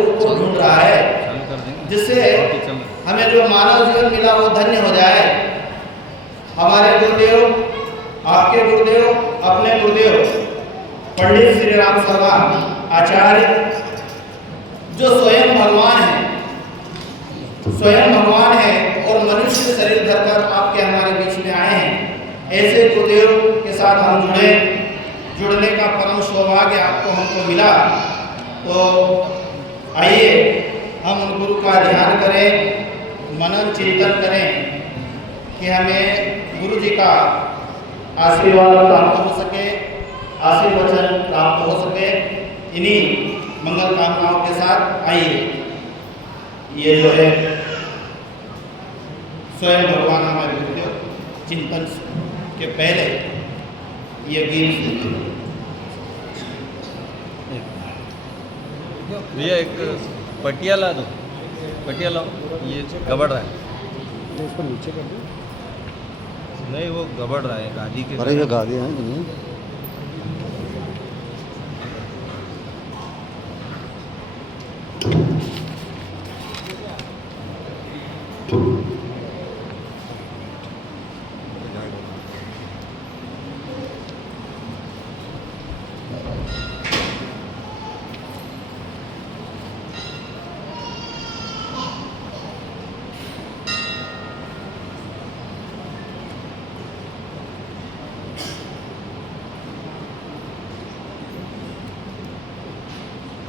गुरु को ढूंढ रहा है, जिससे हमें जो मानव जीवन मिला वो धन्य हो जाए। हमारे गुरुदेव, आपके गुरुदेव, अपने गुरुदेव पंडित श्री राम शर्मा आचार्य, जो स्वयं भगवान है और मनुष्य शरीर धरकर आपके हमारे बीच में आए हैं। ऐसे गुरुदेव के साथ हम जुड़ने का परम सौभाग्य हमको मिला। तो आइए हम उन गुरु का ध्यान करें, मनन चिंतन करें कि हमें गुरु जी का आशीर्वाद प्राप्त हो सके, आशीर्वचन प्राप्त हो सके। इन्हीं मंगल कामनाओं के साथ आइए ये जो है स्वयं भगवान हमारे गुरुदेव चिंतन के पहले ये गीत भैया एक पटियाला दो, पटियाला ये गबड़ रहा है, इसको नीचे कर दो। नहीं वो गबड़ रहा है गादी के। अरे ये गादी है नहीं।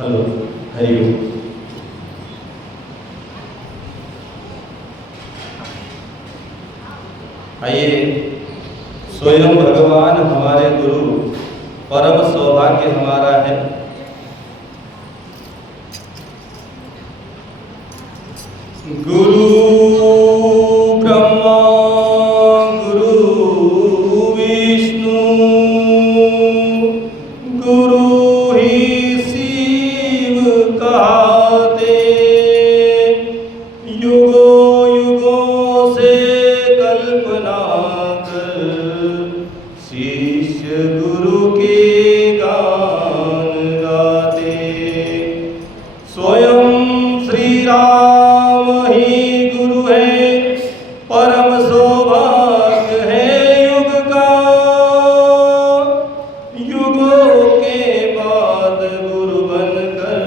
हेलो, हरि ओम। आइए स्वयं भगवान हमारे गुरु, परम सौभाग्य हमारा है। गुरु ब्रह्मा गुरु विष्णु गुरु ही शिव कहते, युगों युगों से कल्पना कर शिष्य गुरु के गान गाते। स्वयं श्री राम ही गुरु है, परम सौभाग्य है युग का। युगों के बाद गुरु बनकर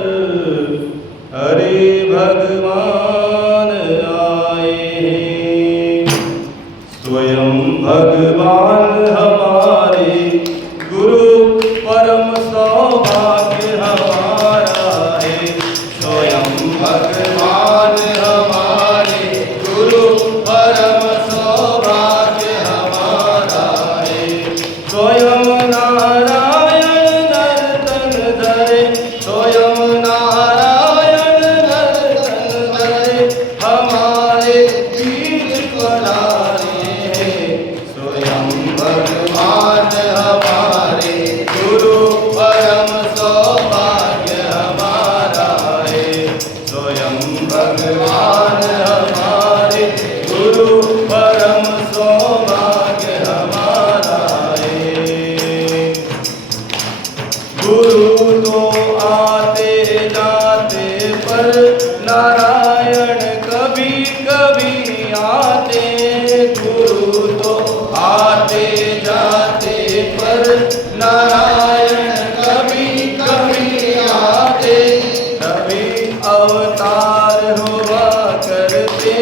हरे भगवान आए हैं। स्वयं भगवान हमारे गुरु, परम सौभाग्य हमारा है। स्वयं भगवान हमारे गुरु, परम सौभाग्य हमारा है। स्वयं नारायण नर्तन धरे, स्वयं नारायण नर्तन धरे, हमारे बीच पधारे हैं। स्वयं भगवान हमारे गुरु, परम सौभाग्य हमारा है। स्वयं भगवान हमारे गुरु, परम सौभाग्य हमारा है। गुरु तो आते जाते पर नारायण कभी कभी आते। गुरु तो आते जाते पर नारायण कभी कभी आते। कभी अवतार हुआ करते,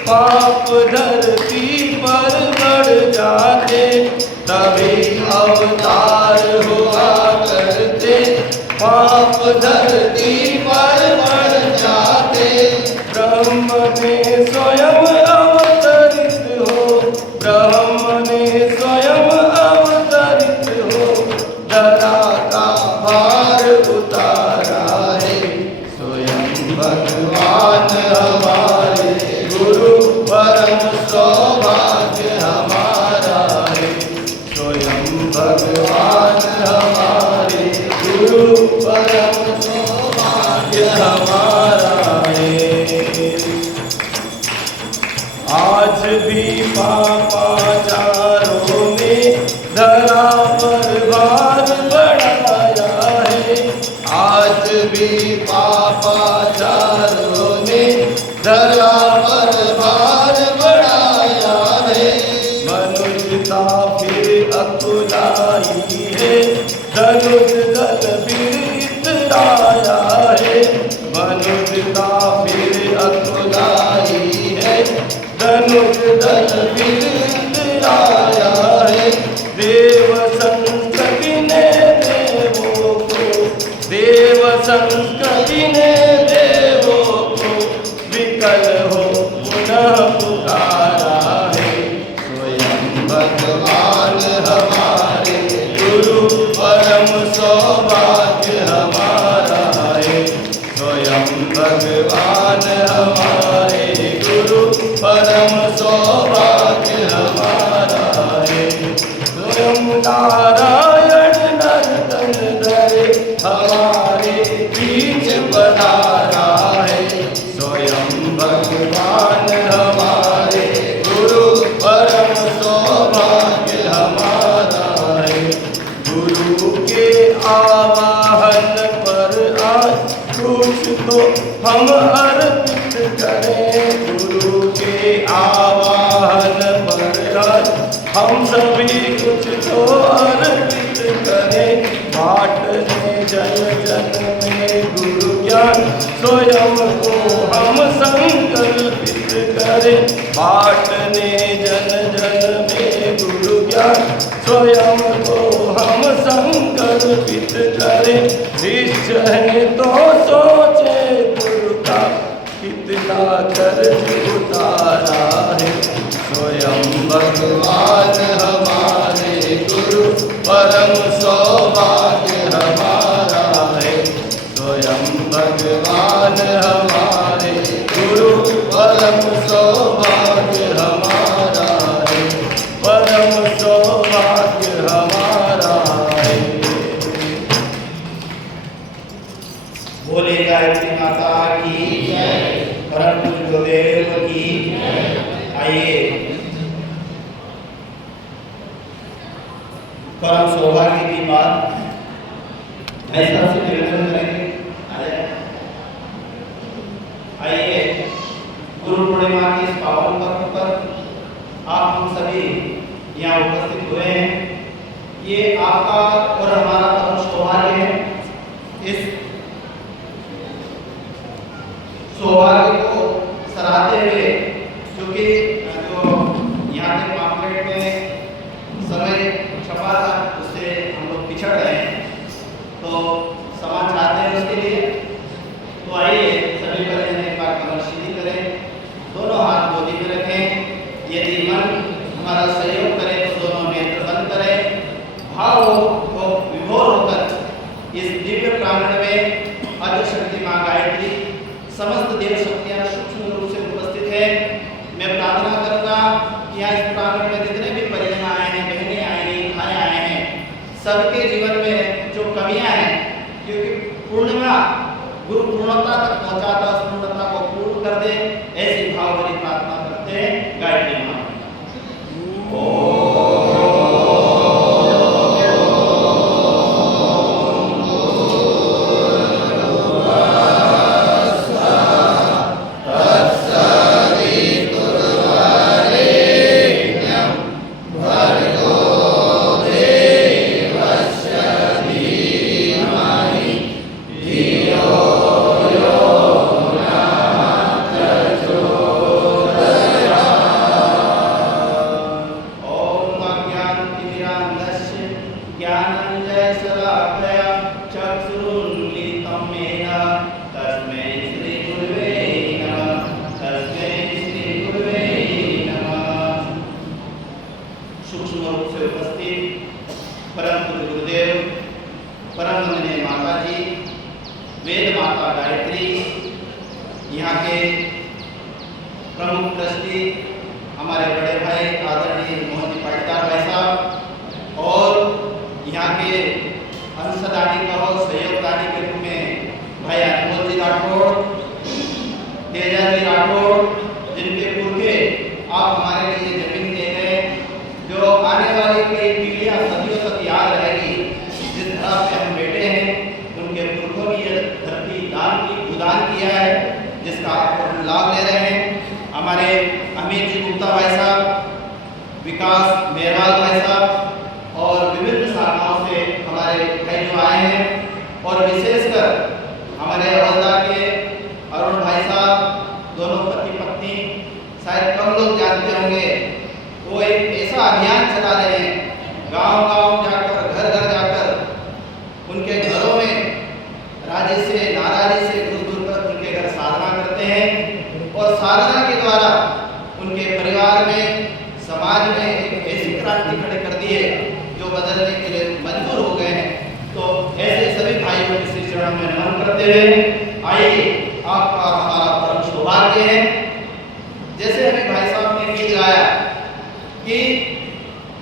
पाप धरती पर बढ़ जाते। तभी अवतार हुआ करते, पाप धरती पर बढ़ जाते। ब्रह्म ने स्वयं अवतरित हो, ब्रह्म ने स्वयं अवतरित हो, धरा का भार उतारा है। स्वयं भगवान हमारे गुरु, परम सौभाग्य हमारा है। स्वयं भगवान हमारे गुरु, परम सौभाग्य हमारा है। आज भी पापाचारों ने धरा पर भार बढ़ाया है। आज भी पापाचारों ने धरा पर भार बढ़ाया है। मनुष्यता फिर अकुलाई है, धनुष दल फिर इतराया है। मनुष्यता फिर अकुलाई है, धनुष दल फिर इतराया है। देव संकटि ने देवों को, देव संकटि ने देवों को विकल हो पुनः पुकारा है। स्वयं भगवान हमारे गुरु परम सौभाग्य हमारा है। स्वयं भगवान हमारे गुरु परम सौभाग्य हमारा है। स्वयं नारायण नर्तन धरे हमारे बीच पधारा है। स्वयं भगवान हमारे गुरु परम सौभाग्य हमारा है। गुरु के आवाहन पर आज कुछ तो हम अर्पित करें। गुरु के आवाहन पर आज हम सभी कुछ तो अर्पित करें। बांटने जन जन में गुरु ज्ञान स्वयं को हम संकल्पित करें। बांटने जन जन में गुरु ज्ञान स्वयं को हम संकल्पित करें। शिष्य है तो सोचे गुरु का कितना कर्ज उतारा है। स्वयं भगवान हमारे गुरु परम सौभाग्य हमारा है। स्वयं भगवान हमारे गुरु परम सौभाग्य हमारा है। परम सौभाग्य हमारा है। बोले गायत्री माता की जय, परम पूज्य गुरुदेव की जय। आइए परम सौभाग्य की बात भाई साहब से निवेदन करेंगे। आइए गुरु पूर्णिमा के इस पावन पर्व पर आप हम सभी यहाँ उपस्थित हुए हैं। ये आपका और हमारा परम सौभाग्य है। इस सौभाग्य को सराहते हुए, क्योंकि जो यहाँ के पॉम्पलेट में समय छपा था उससे हम लोग पिछड़ रहे हैं, तो समाज चाहते हैं उसके लिए। तो आइए सभी पहले एक बार कमर सीधी करें, दोनों हाथ गोदी में रखें। यदि मन हमारा सहयोग करे तो दोनों नेत्र बंद करें। भाव को विभोर होकर इस दिव्य प्रांगण में आदि शक्ति माँ गायत्री समस्त देव शक्तियाँ सूक्ष्म रूप से उपस्थित है। मैं प्रार्थना करूँगा कि यहाँ इस प्रांगण में जितने भी परिजन आए हैं, बहनें आए हैं, भाई आए हैं, सबके जीवन में जो कमियां हैं, क्योंकि पूर्णिमा गुरु पूर्णता तक पहुंचाता, उस पूर्णता को पूर्ण कर दे, ऐसी भाव भरी प्रार्थना करते हैं गायत्री माँ। यहाँ के प्रमुख ट्रस्टी हमारे बड़े भाई आदरणीय मोहन जी पाटीदार भाई साहब और यहाँ के अंशदानी कहो सहयोगदानी के रूप में भाई अनमोल जी राठौड़, तेजा जी राठौड़, जिनके पुरखे आप हमारे लिए जमीन दे गए, जो आने वाली कई पीढ़ियाँ सदियों तक याद रहेगी। जिस तरह से हम बैठे हैं उनके पुरखों ने यह धरती दान योगदान किया है, जिसका हम लाभ ले रहे हैं। हमारे अमित जी गुप्ता भाई साहब, विकास मेहरवाल भाई साहब और विभिन्न शाखाओं से हमारे भाई जो आए हैं, और विशेषकर हमारे हवलदार के अरुण भाई साहब, दोनों पति पत्नी, शायद कम लोग जानते होंगे, वो एक ऐसा अभियान चला रहे हैं, गांव-गांव जाकर, घर-घर जाकर उनके घरों में राजी से नाराजी से दूर-दूर तक उनके घर साधना करते हैं, और साधना के द्वारा उनके परिवार में, समाज में एक ऐसी क्रांति खड़े कर दी है जो बदलने के लिए मजबूर हो गए हैं। तो ऐसे सभी भाइयों के श्री चरणों में नमन करते हुए आइए, आपका हमारा परम सौभाग्य है, जैसे अभी भाई साहब ने गीत गाया कि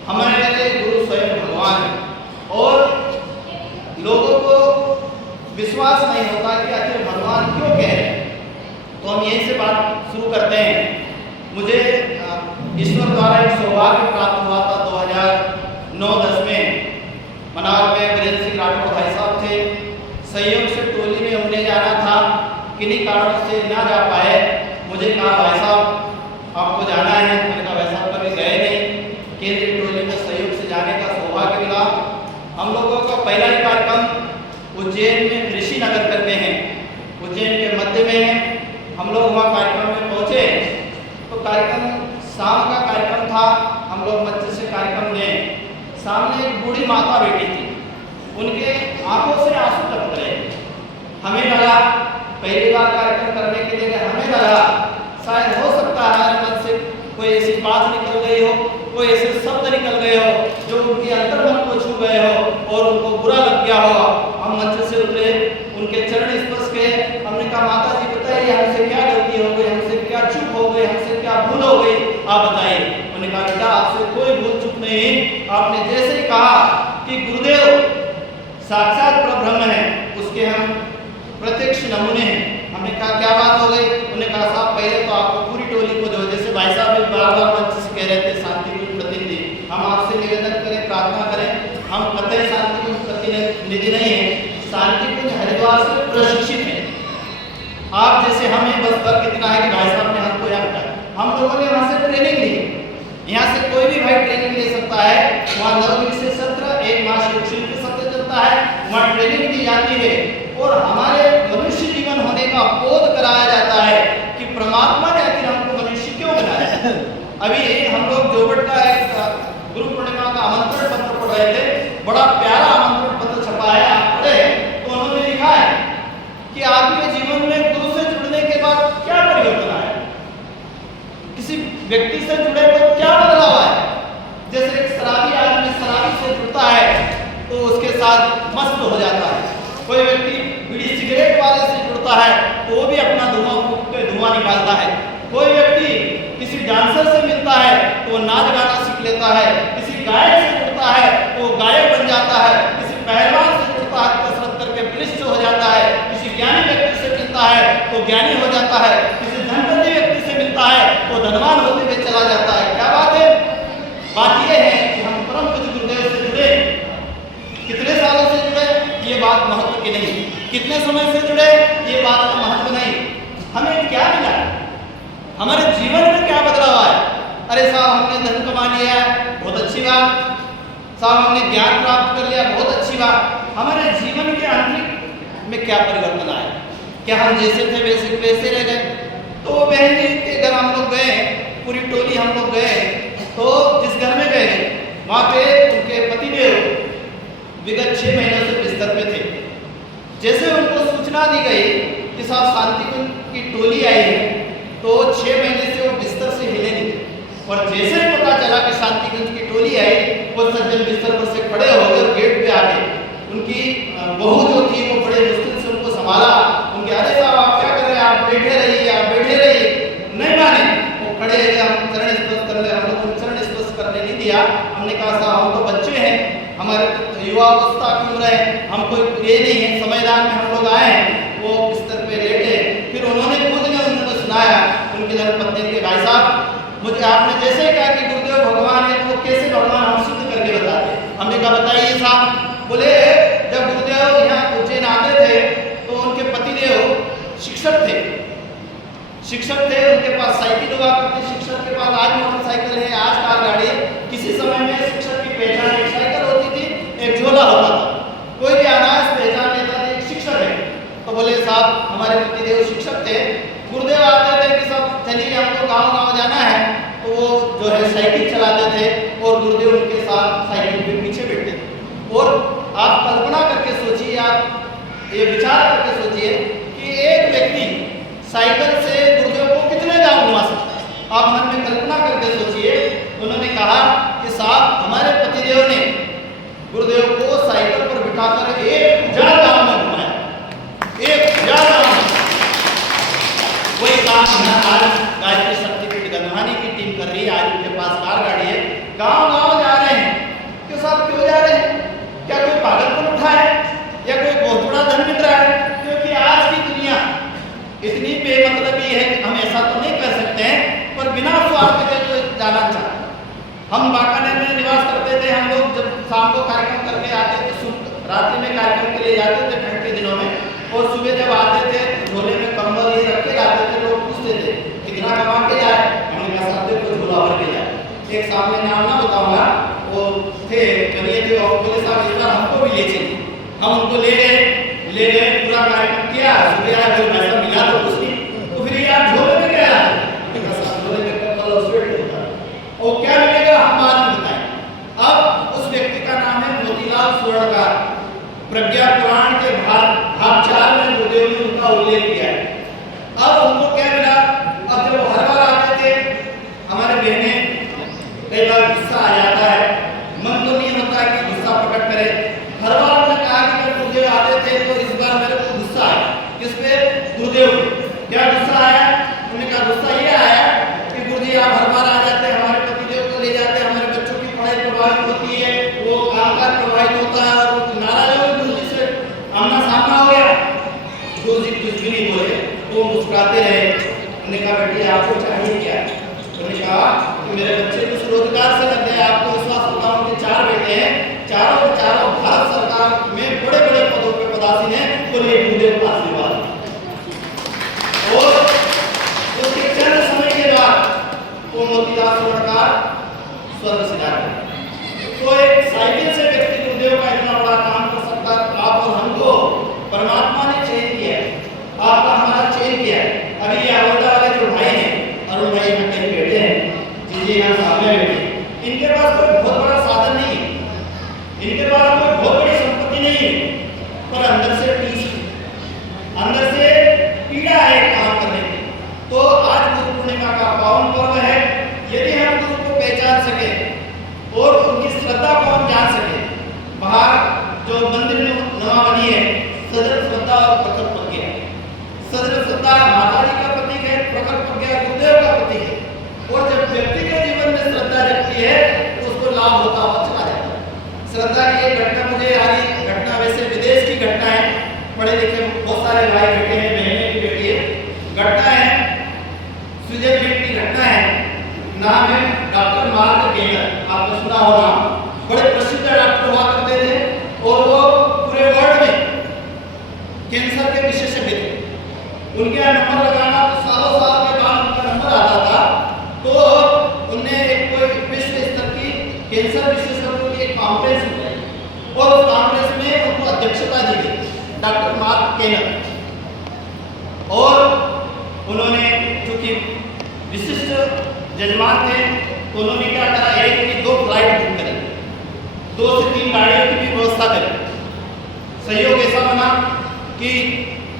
हमारे गुरु स्वयं भगवान है, और लोगों को विश्वास नहीं होता कि आखिर भगवान क्यों कह रहे हैं। तो हम यहीं से बात शुरू करते हैं। मुझे ईश्वर द्वारा एक सौभाग्य प्राप्त हुआ था 2009-10 में। मनार में वीरेंद्र सिंह राठौड़ भाई साहब थे, संयोग से टोली में उन्हें जाना था, किन्हीं कारणों से ना जा पाए। मुझे कहा भाई साहब आपको जाना है, मैंने कहा भाई साहब कभी गए नहीं। केंद्रीय टोली में सहयोग से जाने का सौभाग्य मिला। हम लोगों का पहला ही कार्यक्रम उज्जैन में ऋषि नगर करते हैं, उज्जैन के मध्य में है। हम लोग वहाँ कार्यक्रम में पहुँचे तो कार्यक्रम शाम का कार्यक्रम था, हम लोग मंच से कार्यक्रम लें। सामने एक बूढ़ी माता बैठी थी, उनके आंखों से आंसू टपक रहे। हमें लगा, पहली बार कार्यक्रम करने के लिए हमें लगा शायद हो सकता है हमारे मन से कोई ऐसी बात निकल गई हो, कोई ऐसे शब्द निकल गए हो जो उनके अंतर्मन को छू गए हो और उनको बुरा लग गया हो। हम मंच से उतरे, उनके चरण स्पर्श किए। हमने कहा माता जी बताइए हमसे क्या गलती हो गई, हमसे क्या चूक हो गई, हमसे क्या भूल हो गई, आप बताइए। उन्होंने कहा बेटा आपसे कोई भूल चूक नहीं, आपने जैसे ही कहा कि गुरुदेव साक्षात परब्रह्म है, उसके हम प्रत्यक्ष नमूने हैं। हमने कहा क्या बात हो गई। उन्होंने कहा साहब पहले तो आपको पूरी टोली को दो, जैसे भाई साहब भी बार-बार मंच से कह रहे थे शांतिपूर्ण प्रतिनिधि, हम आपसे निवेदन करें, प्रार्थना करें, हम कतई शांतिपूर्ण प्रतिनिधि नहीं है, शांतिपूर्ण हरिद्वार से प्रशिक्षित है। आप जैसे हमें बस फर्क इतना है कि भाई साहब ने हमको यहाँ बताया, हम लोगों ने वहाँ से ट्रेनिंग ली। यहाँ से कोई भी भाई ट्रेनिंग ले सकता है। वहाँ 9 दिवसीय सत्र, 1 मास शिल्पी सत्र चलता है, वहाँ ट्रेनिंग दी जाती है और हमारे मनुष्य जीवन होने का बोध कराया जाता है कि परमात्मा ने आखिर हमको मनुष्य क्यों बनाया। अभी हम लोग जोबट का एक गुरु पूर्णिमा का आमंत्रण पत्र पढ़ रहे थे, बड़ा प्यारा आमंत्रण पत्र छपा है, आप पढ़े तो उन्होंने लिखा है कि आपके जीवन में गुरु से जुड़ने के बाद क्या परिवर्तन आया, किसी व्यक्ति से जुड़े तो क्या बदलाव है। जैसे एक शराबी आदमी शराबी से जुड़ता है तो उसके साथ मस्त हो जाता है, कोई व्यक्ति बीड़ी सिगरेट वाले से जुड़ता है तो वो भी अपना धुआं निकालता है, कोई व्यक्ति किसी डांसर से मिलता है तो वो नाच गाना सीख लेता है, किसी गायक से जुड़ता है तो वो गायक बन जाता है, किसी पहलवान से जुड़ता है कसरत करके बलिष्ठ हो जाता है, किसी ज्ञानी व्यक्ति से मिलता है तो ज्ञानी हो जाता है, किसी धनपति व्यक्ति से मिलता है तो धनवान होते हुए चला जाता है। क्या बात है? बात यह है कि हम परम पूज्य गुरुदेव से जुड़े, कितने सालों से जुड़े ये बात महत्व की नहीं, कितने समय से जुड़े ये बात का महत्व नहीं, हमें क्या मिला, हमारे जीवन में क्या बदलाव आया। अरे साहब हमने धन कमा लिया, बहुत अच्छी बात, साहब हमने ज्ञान प्राप्त कर लिया, बहुत अच्छी बात, हमारे जीवन के आंतरिक में क्या परिवर्तन आया? क्या हम जैसे थे वैसे रह गए? तो बहन जी के घर हम लोग गए, पूरी टोली हम लोग गए, तो जिस घर में गए वहाँ पे उनके पतिदेव विगत 6 महीनों से बिस्तर पे थे। जैसे उनको सूचना दी गई कि साहब शांतिकुंज की टोली आई है, तो 6 महीने से वो बिस्तर से हिले नहीं थे, और जैसे ही पता चला कि शांतिकुंज की टोली आई, वो सज्जन बिस्तर पर से खड़े हो गए, गेट पे आके उनकी बहू जो थी वो बड़े मुश्किल से उनको संभाला। उनके अरे साहब आप क्या कर रहे हैं, आप बैठे रहिए, आप बैठे रहिए, नहीं माने, वो खड़े हो गए, हम चरण स्पर्श कर ले, हम लोग चरण स्पर्श करने नहीं दिया। हमने कहा साहब हम तो बच्चे हैं, हमारे युवा अवस्था की उम्र है, हम कोई ये नहीं है, समझदार में हम लोग आए हैं। वो बिस्तर पे लेटे, फिर उन्होंने खुद ने उन्होंने सुनाया उनके धर्मपत्नी के भाई साहब मुझे आपने जैसे कहा कि गुरुदेव भगवान है, तो वो कैसे भगवान हम सिद्ध करके बताते। हमने कहा बताइए साहब। बोले जब गुरुदेव यहाँ उज्जैन आते थे तो उनके पतिदेव शिक्षा शिक्षक थे, उनके पास साइकिल हुआ करती, शिक्षक के पास आज मोटरसाइकिल है, आज कार गाड़ी है। किसी समय में शिक्षक की पहचान एक साइकिल होती थी, एक झोला होता था। कोई भी अनायास पहचान लेता था एक शिक्षक है। तो बोले साहब हमारे पतिदेव शिक्षक थे, गुरुदेव आते थे कि सब चलिए हमको गाँव जाना है, तो वो जो है साइकिल चलाते थे और गुरुदेव उनके साथ साइकिल पे पीछे बैठते थे। और आप कल्पना करके सोचिए, आप ये विचार करके सोचिए कि एक व्यक्ति साइकिल से गुरुदेव को कितने गांव घुमा सकता है। आप मन में कल्पना करके सोचिए। उन्होंने कहा कि साहब हमारे पतिदेव ने गुरुदेव को साइकिल पर बिठाकर 1000 गांव में घुमाया, 1000 गांव में। वही काम आज गायत्री शक्तिपीठ गंधवानी की टीम कर रही है। आज उनके पास कार गाड़ी है, गांव जा रहे हैं। क्यों साहब क्यों जा रहे हैं? क्या कोई पागलपन उठा है या कोई बहुत बड़ा धन मिल रहा है? क्योंकि आज की दुनिया इतनी बेमतलबी है कि हम ऐसा तो नहीं कर सकते हैं, पर बिना स्वार्थ के तो जाना चाहते। हम बाकानेर में निवास करते थे, हम लोग जब शाम को कार्यक्रम करके आते थे, रात्रि में कार्यक्रम के लिए जाते थे ठंड के दिनों में, और सुबह जब आते थे झोले में कंबल ये रख के लाते थे। लोग पूछते थे कितना कमा के जाए, हमने कहा साहब को झोला भर के जाए। एक सामने नाम ना बताऊंगा, वो थे करिए थे और बोले साहब इस बार हमको भी ले चलिए। हम उनको ले गए, पूरा कार्यक्रम किया। सुबह आया कोई पैसा मिला तो उसकी, तो फिर ये आप झोले में क्या लाते? झोले में कंबल और स्वेटर होता है, और क्या मिलेगा हम बाद में बताएं। अब उस व्यक्ति का नाम है मोतीलाल स्वर्णकार। प्रज्ञा पुराण के भाग 4 में गुरुदेव ने उनका उल्लेख किया है। अब उनको क्या मिला? अब जब वो हर बार आते थे, हमारे बहने कई बार गुस्सा आ जाता है, मन तो नहीं होता कि गुस्सा प्रकट करे। हर बार उन्होंने कहा कि जब गुरुदेव आते थे तो इस बार मेरे को गुस्सा आया। किस पे? गुरुदेव। क्या गुस्सा आया? उन्होंने कहा गुस्सा ये आया कि गुरुजी आप हर बार आ जाते हैं, हमारे पतिदेव को ले जाते हैं, हमारे बच्चों की पढ़ाई प्रभावित होती है, वो कामकाज प्रभावित होता है, और नाराज हो गुरुजी से आमना सामना हो गया। गुरुजी कुछ भी नहीं बोले, वो मुस्कुराते रहे। उन्होंने कहा बेटी आपको चाहिए क्या? उन्होंने कहा कि मेरे बच्चे कुछ रोजगार से लग गए। आपको विश्वास होता है उनके 4 बेटे हैं, चारों भारत सरकार में बड़े बड़े पदों पे पदासीन हैं। बोले गुरुदेव का आशीर्वाद। और उसके चंद समय के बाद वो मोतीलाल स्वर्णकार स्वर्ग सिधार गए। तो एक साइकिल से व्यक्ति गुरुदेव का इतना बड़ा काम कर सकता है। आप और हमको परमात्मा ने चयन किया है, आपका हमारा चयन किया है। अभी ये अवोदा वाले जो भाई हैं, अरुण भाई यहाँ कहीं बैठे हैं, जी यहाँ सामने बैठे, इनके पास कोई बहुत बड़ा साधन नहीं है, इनके पास कोई बहुत बड़ी संपत्ति नहीं है, पर अंदर से अंदर से पीड़ा है काम करने की। तो आज गुरु पूर्णिमा का पावन पर्व है। यदि हम गुरु को पहचान सके और उनकी श्रद्धा को हम जान सके, बाहर जो मंदिर में नवा बनी है, सदर श्रद्धा और प्रकट प्रज्ञा। सदर श्रद्धा माता जी का प्रतीक है, प्रकट प्रज्ञा गुरुदेव का प्रतीक है। और जब व्यक्ति के जीवन में श्रद्धा जगती है तो उसको लाभ होता हुआ चला जाता है। श्रद्धा की एक घटना मुझे आ रही, घटना वैसे विदेश की घटना है, पढ़े लिखे बहुत सारे भाई बेटे हैं, बहनें भी बेटी है। घटना है स्विट्जरलैंड की घटना है। नाम है डॉक्टर मार्क गेलर, आपने सुना होगा। बड़े प्रसिद्ध डॉक्टर हुआ करते थे और वो पूरे वर्ल्ड में कैंसर के विशेषज्ञ थे। उनके यहाँ नंबर लगाना तो सालों साल के बाद उनका नंबर आता था। तो उन्हें एक कोई विश्व स्तर की कैंसर विशेषज्ञों की एक कॉन्फ्रेंस हुई और उस कॉन्फ्रेंस में उनको अध्यक्षता दी गई डॉक्टर मार्क गेलर। और उन्होंने चूंकि विशिष्ट जजमान थे तो उन्होंने क्या करा, एक की 2 फ्लाइट बुक करी, 2 से 3 गाड़ियों की भी व्यवस्था करी। सहयोग ऐसा बना कि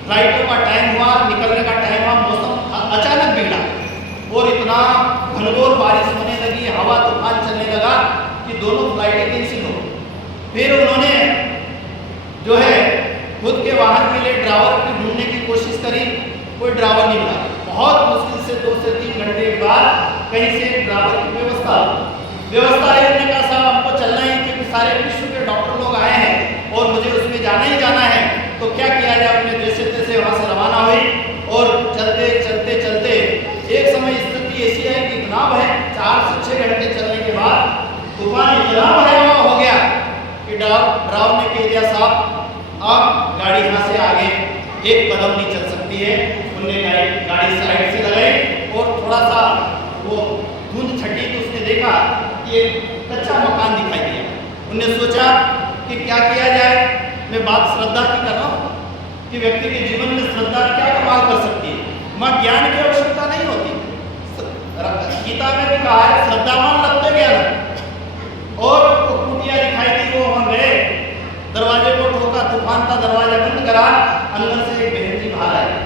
फ्लाइटों का टाइम हुआ, निकलने का टाइम हुआ, मौसम अचानक बिगड़ा और इतना घनघोर बारिश होने लगी, हवा तूफान चलने लगा कि दोनों फ्लाइटें कैंसिल हो। फिर उन्होंने जो है खुद के वाहन के लिए ड्राइवर की ढूंढने की कोशिश करी, कोई ड्राइवर नहीं मिला। बहुत मुश्किल से 2 से 3 घंटे के बाद कहीं से ड्राइवर की व्यवस्था आई। उन्होंने कहा साहब हमको चलना ही, क्योंकि सारे विश्व के डॉक्टर लोग आए हैं और मुझे उसमें जाना ही जाना है, तो क्या किया जाए। उन्हें जैसे तैसे वहाँ से रवाना हुई और चलते चलते चलते एक समय स्थिति ऐसी है कि इतना भय 4 से 6 घंटे चलने के बाद तूफान इतना भयावह हो गया कि ड्राइवर ने कह दिया साहब आप गाड़ी यहाँ से आगे एक कदम नहीं चल सकती है। हमने गाड़ी साइड से लगाई और थोड़ा सा वो धुंध छटी तो उसने देखा कि एक कच्चा मकान दिखाई दिया। उन्होंने सोचा कि क्या किया जाए। मैं बात श्रद्धा की कर रहा हूँ कि व्यक्ति के जीवन में श्रद्धा क्या कमाल कर सकती है। मां ज्ञान की आवश्यकता नहीं होती। गीता में भी कहा है श्रद्धावान लगते ज्ञान। और वो कुटिया दिखाई दी, वो वहां गए, दरवाजे को ठोका, तूफान था, दरवाजा बंद करा, अंदर से एक बहन जी बाहर आई।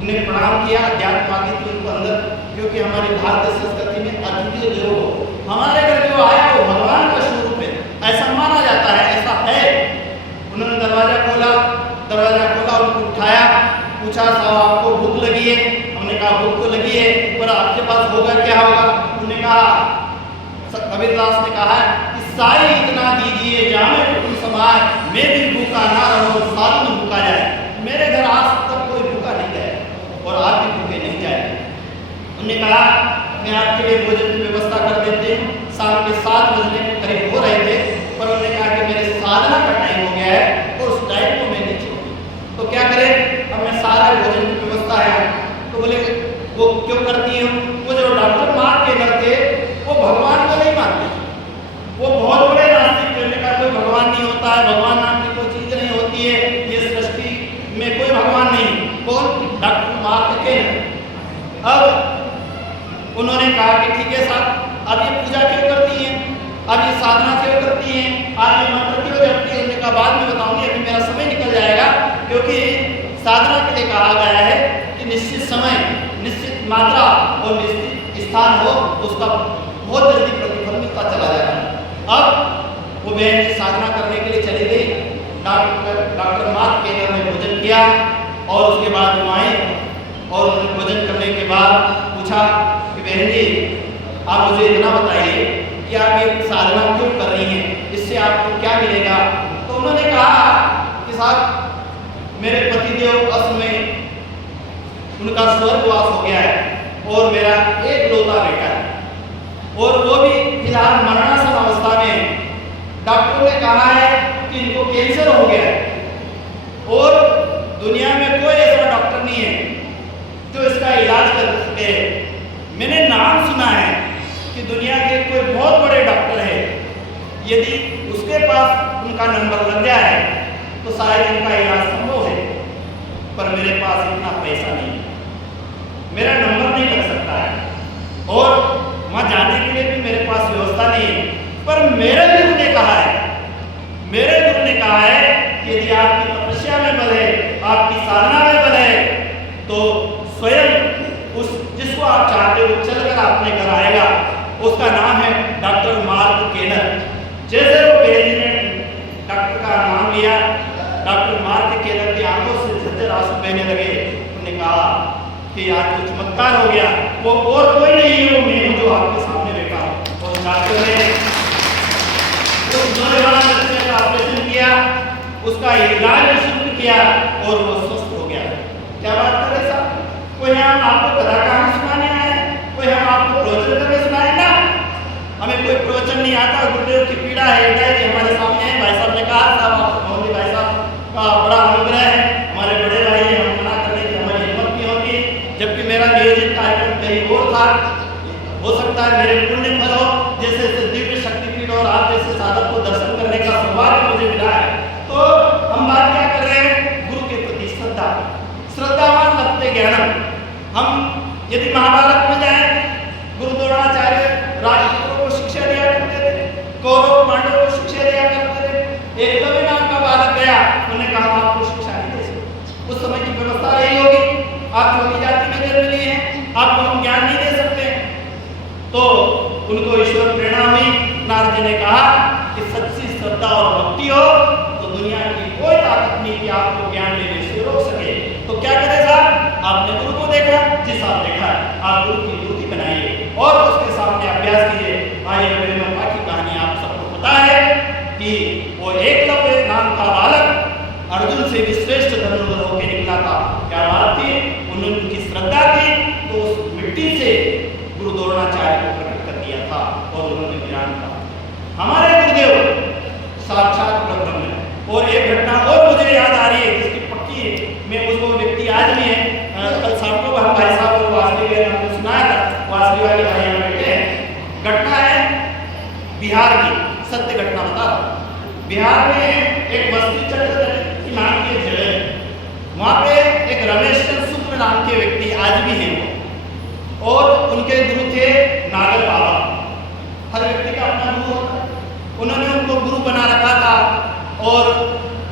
उन्हें प्रणाम किया, अध्यात्म मांगी थी उनको अंदर, क्योंकि हमारी भारतीय संस्कृति में अतिथि जो हमारे घर जो आया वो भगवान का स्वरूप है, ऐसा माना जाता है, ऐसा है। उन्होंने दरवाजा खोला, उनको उठाया, पूछा साहब आपको भूख लगी है? हमने कहा भूख तो लगी है, पर आपके पास होगा क्या होगा? उन्होंने कहा, कबीरदास ने कहा कि साई इतना दीजिए जामे कुटुंब समाए, मैं भी भूखा ना रहूं साधु भूखा जाए। मेरे घर आज तक कोई भूखा नहीं गया और आप भी भूखे नहीं जाए। उन्होंने कहा मैं आपके लिए भोजन की व्यवस्था कर देते हैं। शाम के 7 बजने के करीब हो रहे थे, पर उन्होंने कहा कि मेरे साधना का टाइम हो गया है और उस टाइम को मैं नहीं छोड़ूंगी, तो क्या करें? अब मैं सारा भोजन की व्यवस्था है। तो बोले वो क्यों करती हूँ? वो जो डॉक्टर मार्क केनर थे वो भगवान को नहीं मानते, वो बहुत बड़े नास्तिक थे। उन्होंने कहा कोई भगवान नहीं होता है, भगवान नाम की कोई चीज नहीं होती है, ये सृष्टि में कोई भगवान नहीं। कौन? Doctor Mark Kenner. अब उन्होंने कहा कि ठीक है साहब, अब ये पूजा क्यों करती हैं, अब ये साधना क्यों करती हैं, आप ये मंत्र क्यों जपती हैं? उन्होंने कहा बाद में बताऊंगी, अभी मेरा समय निकल जाएगा, क्योंकि साधना के लिए कहा गया है कि निश्चित समय, निश्चित मात्रा और निश्चित स्थान हो तो उसका बहुत जल्दी प्रतिफल मिलता चला जाएगा। अब वो बहन जी साधना करने के लिए चली गई। डॉक्टर मार्क केनर ने भोजन किया और उसके बाद वो आए और उन्होंने भोजन करने के बाद पूछा कि बहन जी आप मुझे इतना बताइए कि आप ये साधना क्यों कर रही हैं, इससे आपको क्या मिलेगा? तो उन्होंने कहा कि साहब मेरे पतिदेव असल में उनका स्वर्गवास हो गया है और मेरा एक लौता बेटा है और वो भी फिलहाल मरणासन अवस्था में। डॉक्टरों ने कहा है कि इनको कैंसर हो गया है और दुनिया में कोई ऐसा डॉक्टर नहीं है जो इसका इलाज कर सके। मैंने नाम सुना है कि दुनिया के कोई बहुत बड़े डॉक्टर है, यदि उसके पास उनका नंबर लग गया है तो शायद इनका इलाज संभव है, पर मेरे पास इतना पैसा नहीं है, मेरा नंबर नहीं लग सकता है और वहाँ जाने के लिए भी मेरे पास व्यवस्था नहीं है। पर मेरे गुरु ने कहा है कि यदि आपकी तपस्या में बल है, आपकी साधना में बल है, तो स्वयं उस जिसको आप चाहते हो चलकर अपने घर आएगा। उसका नाम है डॉक्टर मार्क केनर। जैसे वो बेटी ने डॉक्टर का नाम लिया, डॉक्टर मार्क केनर की आंखों से झरझर आंसू बहने लगे। उन्होंने कहा कि आज तो चमत्कार हो गया, वो और कोई नहीं है, वो मैं जो आपके सामने बैठा हूँ। और डॉक्टर ने उस नौजवान बच्चे का ऑपरेशन किया, उसका इलाज शुरू किया और वो स्वस्थ हो गया। क्या बात कर रहे साहब? कोई हम आपको कथा कहानी सुनाने आए, कोई हम आपको प्रवचन करने सुनाए ना? हमें कोई प्रवचन नहीं आता। गुरुदेव की पीड़ा है हमारे सामने है। भाई साहब ने कहा साहब आप मोहम्मद भाई साहब का बड़ा अनुग्रह है, हमारे बड़े भाई हैं, हम मना करने की हमारी हिम्मत नहीं होती, जबकि मेरा नियोजित कार्यक्रम कहीं और था। हो सकता है मेरे पुण्य फल हो, जैसे दिव्य शक्तिपीठ और आप जैसे साधक को दर्शन करने का सौभाग्य मुझे मिला है। तो हम बात क्या कर रहे हैं? गुरु के प्रति श्रद्धा, श्रद्धावान लगते ज्ञानम। हम यदि महाभारत में जाए, गुरु द्रोणाचार्य राजपुत्रों को शिक्षा दिया करते थे, कौरव पांडवों को शिक्षा दिया करते थे। एकलव्य नाम का बालक गया, उन्होंने कहा आपको शिक्षा नहीं दे सकते। उस समय की व्यवस्था यही होगी, आप छोटी जाति में जन्म लिए हैं, आपको हम ज्ञान नहीं दे सकते। तो उनको ईश्वर प्रेरणा हुई। नारद जी ने कहा कि सच्ची श्रद्धा और भक्ति हो तो दुनिया की कोई ताकत नहीं कि आपको ज्ञान लेने से रोक सके। तो क्या करें साहब? आपने गुरु को देखा, जिस आप देखा आप गुरु की मूर्ति बनाइए और उसके सामने अभ्यास कीजिए। आइए प्रेरणा की कहानी आप सबको पता है कि वो एकलव्य नाम का बालक अर्जुन से भी श्रेष्ठ धनुर्धर होकर निकला था। क्या बात थी? उनकी श्रद्धा थी, तो उस मिट्टी से गुरु द्रोणाचार्य को प्रकट कर दिया था और उन्होंने ज्ञान कहा। हमारे गुरुदेव साक्षात ब्रह्म है। और एक घटना और मुझे याद आ रही है जिसकी पक्की में उसको व्यक्ति आज भी है, कल शाम को बिहार में एक बस्ती चक्र की नाम की एक जगह है, वहाँ पे एक रमेश चंद्र शुक्ल नाम के व्यक्ति आज भी हैं वो, और उनके गुरु थे नागर बाबा। हर व्यक्ति का अपना गुरु होता है, उन्होंने उनको गुरु बना रखा था और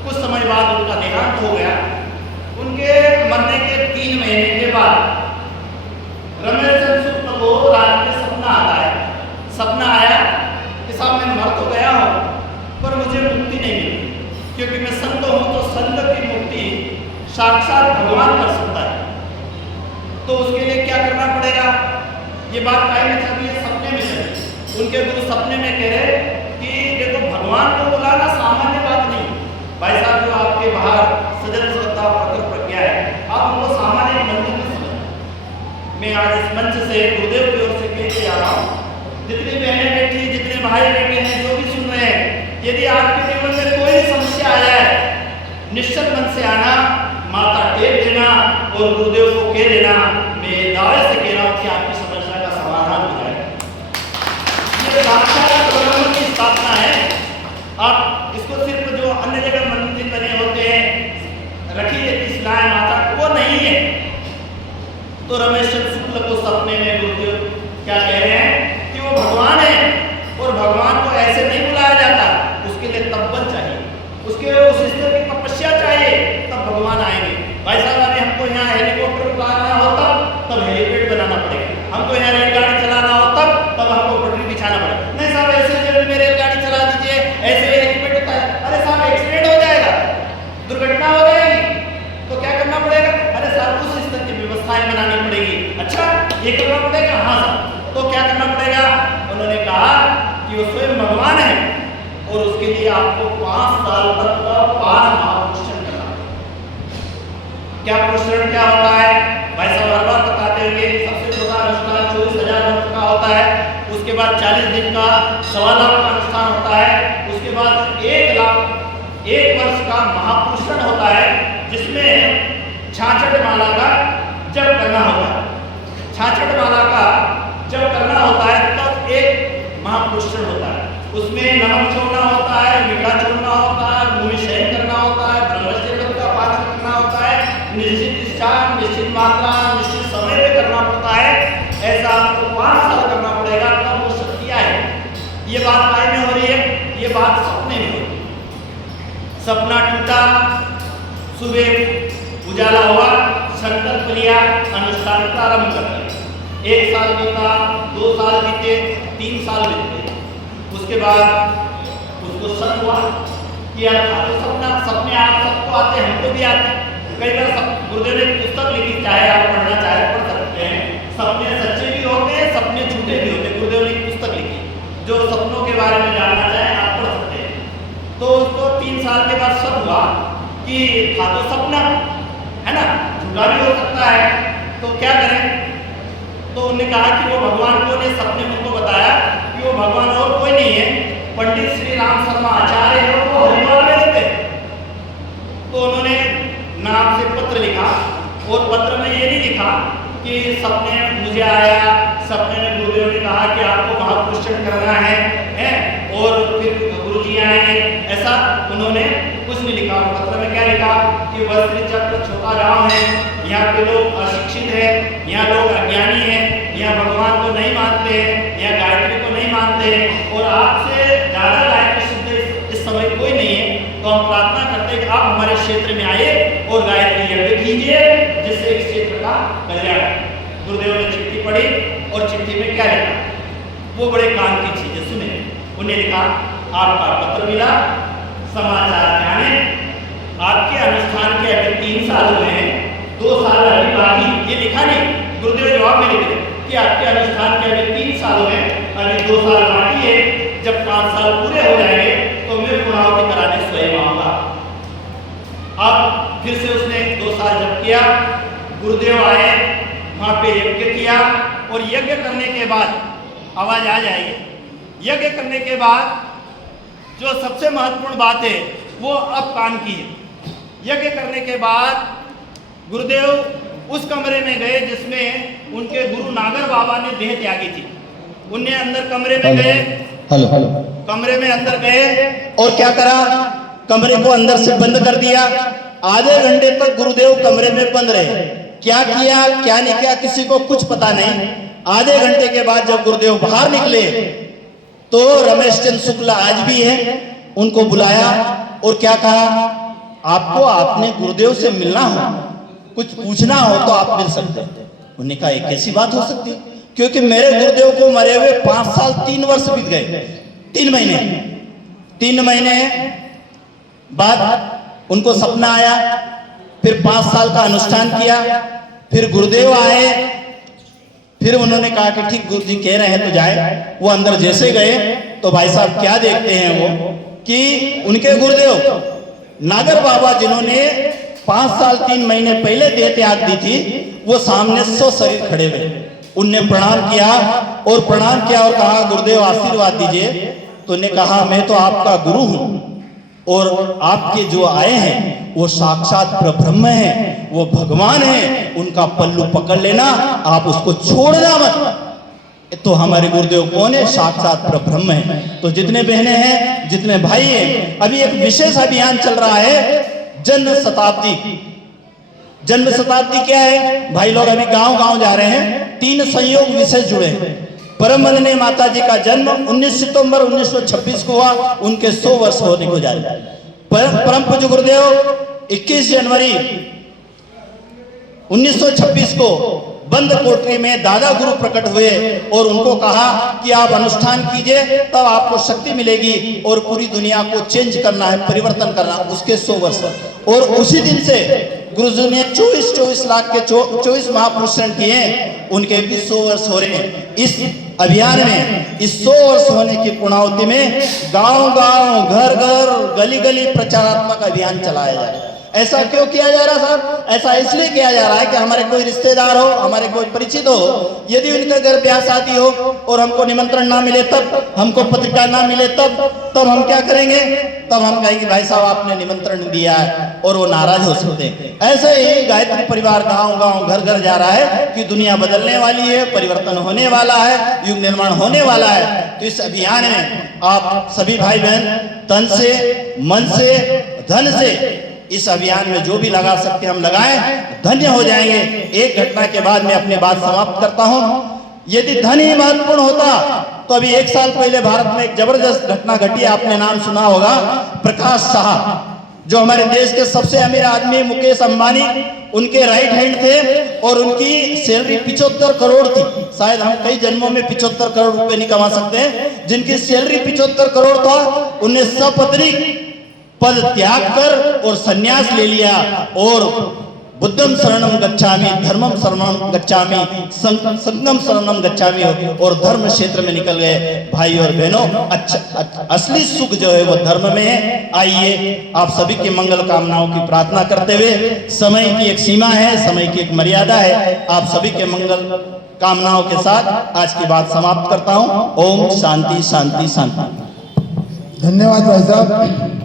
कुछ समय बाद उनका देहांत हो गया। उनके मरने के 3 महीने के बाद रमेश चंद्र शुक्ल को रात में सपना आता है। सपना आया कि साहब मैं मर तो गया हूँ पर मुझे मुक्ति नहीं मिली, क्योंकि मैं संत हूँ तो संत की मुक्ति साक्षात भगवान कर सकता है। तो उसके लिए क्या करना पड़ेगा? ये बात काहे में चल रही है? सपने में चल रही है। उनके गुरु सपने में कह रहे कि देखो भगवान को बुलाना सामान्य बात नहीं। भाई साहब जो आपके बाहर सजन श्रद्धा प्रकट प्रज्ञा है, आप उनको सामान्य मंदिर में समझ। मैं आज इस मंच से गुरुदेव की ओर से कह के जा रहा हूँ, जितनी बहनें बैठी, जितने भाई बैठे हैं, जो भी सुन रहे हैं, यदि आपके जीवन में कोई समस्या आ जाए, निश्चित मन से आना, माथा टेक देना और गुरुदेव को कह देना, मैं दावे से कह रहा हूँ कि आपकी समस्या का समाधान हो जाएगा। ये साक्षात भगवान की स्थापना है। आप इसको सिर्फ जो अन्य जगह मंदिर बने होते हैं रखी रहती शिलाएं माता, वो नहीं है। तो रमेश चंद्र शुक्ल को सपने में गुरुदेव क्या कह रहे हैं कि वो भगवान है और भगवान को ऐसे नहीं बुलाया जाता, उसके लिए तपबल चाहिए, उसके उस स्तर की तपस्या चाहिए, तब भगवान आएंगे। भाई साहब अभी हमको यहाँ हेलीकॉप्टर उड़ाना हो तब हेलीपैड बनाना पड़ेगा, हमको यहाँ रेलगाड़ी चलाना हो तब हमको पटरी बिछाना पड़ेगा। नहीं साहब ऐसे लेवल में रेलगाड़ी चला दीजिए, ऐसे हेलीपैड होता है, अरे साहब एक्सीडेंट हो जाएगा, दुर्घटना हो जाएगी, तो क्या करना पड़ेगा? अरे साहब उस स्तर की व्यवस्थाएं बनानी पड़ेगी। अच्छा ये करना पड़ेगा, हाँ साहब, तो क्या करना पड़ेगा? उन्होंने कहा कि वो स्वयं भगवान है और उसके लिए आपको 5 साल तक का 5 महापुरुषण करना। क्या पुरुषण क्या होता है? भाई साहब हर बार बताते होंगे, सबसे छोटा अनुष्ठान 24,000 वर्ष का होता है, उसके बाद 40 दिन का 1.25 लाख का अनुष्ठान होता है, उसके बाद 1 लाख 1 वर्ष का महापुरुषण होता है, जिसमें 66 माला का जप करना होता है। 66 माला का जब करना होता है तब एक महापुरुषण होता है, उसमें नमक छोड़ना होता है, मीठा छोड़ना होता है, भूमि शयन करना होता है, ब्रह्मचर्य का पालन करना होता है, निश्चित स्थान, निश्चित मात्रा, निश्चित समय पे करना पड़ता है। ऐसा आपको 5 साल करना पड़ेगा, तब वो शक्ति आएगी। ये बात काय में हो रही है? ये बात सपने में हो रही है। सपना टूटा, सुबह उजाला हुआ, संकल्प लिया, अनुष्ठान प्रारंभ कर दिया। 1 साल बीता, 2 साल बीते, 3 साल बीते, उसके बाद उसको शक हुआ कि यार तो सपने आप सबको आते हैं, हमको भी आते हैं। कई बार गुरुदेव ने पुस्तक लिखी, चाहे आप पढ़ना चाहे पढ़ सकते हैं, सपने सच्चे भी होते हैं, सपने झूठे भी होते हैं। गुरुदेव ने एक पुस्तक लिखी, जो सपनों के बारे में जानना चाहे आप पढ़ सकते हैं। तो उसको 3 साल के बाद शक हुआ कि था तो सपना है ना, झूठा भी हो सकता है, तो क्या करें? तो उन्होंने कहा कि वो भगवान को ने सपने में उनको बताया कि वो भगवान और कोई नहीं है, पंडित श्री राम शर्मा आचार्य है, वो हरिद्वार में रहते हैं। तो उन्होंने नाम से पत्र लिखा और पत्र में ये नहीं लिखा कि सपने मुझे आया, सपने में गुरुदेव ने कहा कि आपको महापुरुषण करना है और फिर गुरु जी आएंगे, ऐसा उन्होंने कुछ नहीं लिखा। पत्र में क्या लिखा कि वस्त्र चक्र छोटा गांव है, यहाँ के लोग अशिक्षित है, यहाँ लोग अज्ञानी है, यहाँ भगवान को नहीं मानते हैं, यहाँ गायत्री को नहीं मानते हैं और आपसे ज़्यादा गायत्री सिद्ध इस समय कोई नहीं है। तो हम प्रार्थना करते हैं कि आप हमारे क्षेत्र में आइए और गायत्री यज्ञ कीजिए, जिससे इस क्षेत्र का कल्याण। गुरुदेव ने चिट्ठी पढ़ी और चिट्ठी में क्या लिखा, वो बड़े काम की चीजें सुने। उन्हें लिखा, आपका पत्र मिला, समाचार जाने, आपके अनुष्ठान के अभी 3 साल हुए हैं, 2 साल अभी बाकी। ये लिखा नहीं, गुरुदेव जवाब में लिख रहे कि आपके अनुष्ठान के अभी 3 साल हुए हैं, अभी 2 साल बाकी है। जब 5 साल पूरे हो जाएंगे तो मैं पूर्णाहुति कराने स्वयं आऊंगा। अब फिर से उसने 2 साल जब किया, गुरुदेव आए, वहाँ पे यज्ञ किया और यज्ञ करने के बाद आवाज आ जाएगी। यज्ञ करने के बाद जो सबसे महत्वपूर्ण बात है वो अब काम की है। यज्ञ करने के बाद गुरुदेव उस कमरे में गए जिसमें उनके गुरु नागर बाबा ने देह त्यागी थी। उन्हें अंदर कमरे में गए, कमरे में अंदर गए और क्या करा, कमरे को अंदर से बंद कर दिया। आधे घंटे तक गुरुदेव कमरे में बंद रहे। क्या किया क्या नहीं किया किसी को कुछ पता नहीं। आधे घंटे के बाद जब गुरुदेव बाहर निकले तो रमेश चंद्र शुक्ला आज भी है, उनको बुलाया और क्या कहा, आपको आपने गुरुदेव से मिलना हो, कुछ पूछना हो तो आप मिल सकते हैं। उन्होंने कहा एक कैसी बात हो सकती, क्योंकि मेरे गुरुदेव को मरे हुए 5 साल 3 वर्ष बीत गए, 3 महीने बाद उनको सपना आया, फिर 5 साल का अनुष्ठान किया, फिर गुरुदेव आए, फिर उन्होंने कहा कि ठीक गुरु जी कह रहे हैं तो जाए। वो अंदर जैसे गए तो भाई साहब क्या देखते हैं वो कि उनके गुरुदेव नागर बाबा जिन्होंने 5 साल 3 महीने पहले देह त्याग दी थी, वो सामने सशरीर खड़े हुए। उनने प्रणाम किया और कहा गुरुदेव आशीर्वाद दीजिए। तो उन्होंने कहा मैं तो आपका गुरु हूं और आपके जो आए हैं वो साक्षात प्रब्रह्म है, वो भगवान है, उनका पल्लू पकड़ लेना, आप उसको छोड़ना मत। तो हमारे गुरुदेव कौन है, साक्षात प्रब्रह्म है। तो जितने बहनें हैं, जितने भाई हैं, अभी एक विशेष अभियान चल रहा है, जन्म शताब्दी क्या है भाई लोग, अभी गांव जा रहे हैं, 3 संयोग विशेष जुड़े हैं। परम वंदनीय माता जी का जन्म 19 सितंबर 1926 को हुआ, उनके 100 वर्ष होने को जा रहे हैं। परम पूज्य गुरुदेव 21 जनवरी 1926 को बंद कोठरी में दादा गुरु प्रकट हुए और उनको कहा कि आप अनुष्ठान कीजिए तब आपको शक्ति मिलेगी और पूरी दुनिया को चेंज करना है, परिवर्तन करना। उसके 100 वर्ष और उसी दिन से गुरुजी ने 24 लाख के 24 महापुरुष किए, उनके भी 100 वर्ष हो रहे हैं। इस अभियान में इस 100 वर्ष होने की पूर्णाहुति में गांव-गांव, घर-घर, गली-गली प्रचारात्मक अभियान चलाया जाए। ऐसा क्यों किया जा रहा साहब? ऐसा इसलिए किया जा रहा है कि हमारे कोई रिश्तेदार हो, हमारे कोई परिचित हो, यदि उनके घर ब्याह शादी हो और हमको निमंत्रण ना मिले तब, हमको पत्रिका ना मिले तब हम क्या करेंगे? तब हम कहेंगे भाई साहब आपने निमंत्रण दिया है, और वो नाराज हो सकते हैं। ऐसे ही गायत्री परिवार गांव-गांव, घर-घर जा रहा है कि दुनिया बदलने वाली है, परिवर्तन होने वाला है, युग निर्माण होने वाला है। तो इस अभियान में आप सभी भाई बहन तन से, मन से, धन से इस अभियान में जो भी लगा सकते हम लगाएं, धन्य हो जाएंगे। एक घटना के बाद मैं अपनी बात समाप्त करता हूं। यदि धन ही महत्वपूर्ण होता तो अभी 1 साल पहले भारत में एक जबरदस्त घटना घटी, आपने नाम सुना होगा, प्रकाश साह, जो हमारे देश के सबसे अमीर आदमी मुकेश अंबानी, उनके राइट हैंड थे और उनकी सैलरी 75 करोड़ थी। शायद हम कई जन्मों में 75 करोड़ रुपए नहीं कमा सकते हैं। जिनकी सैलरी 75 करोड़ था, उन्हें सपत्नीक पद त्याग कर और सन्यास ले लिया और बुद्धम शरणम गच्छामि, धर्मम शरणम गच्छामि, संगम शरणम गच्छामि और धर्म क्षेत्र में निकल गए। भाई और बहनों, अच्छा असली सुख जो है वो धर्म में है। आइए आप सभी की मंगल कामनाओं की प्रार्थना करते हुए, समय की एक सीमा है, समय की एक मर्यादा है, आप सभी के मंगल कामनाओं के साथ आज की बात समाप्त करता हूँ। ओम शांति शांति शांति। धन्यवाद भाई साहब।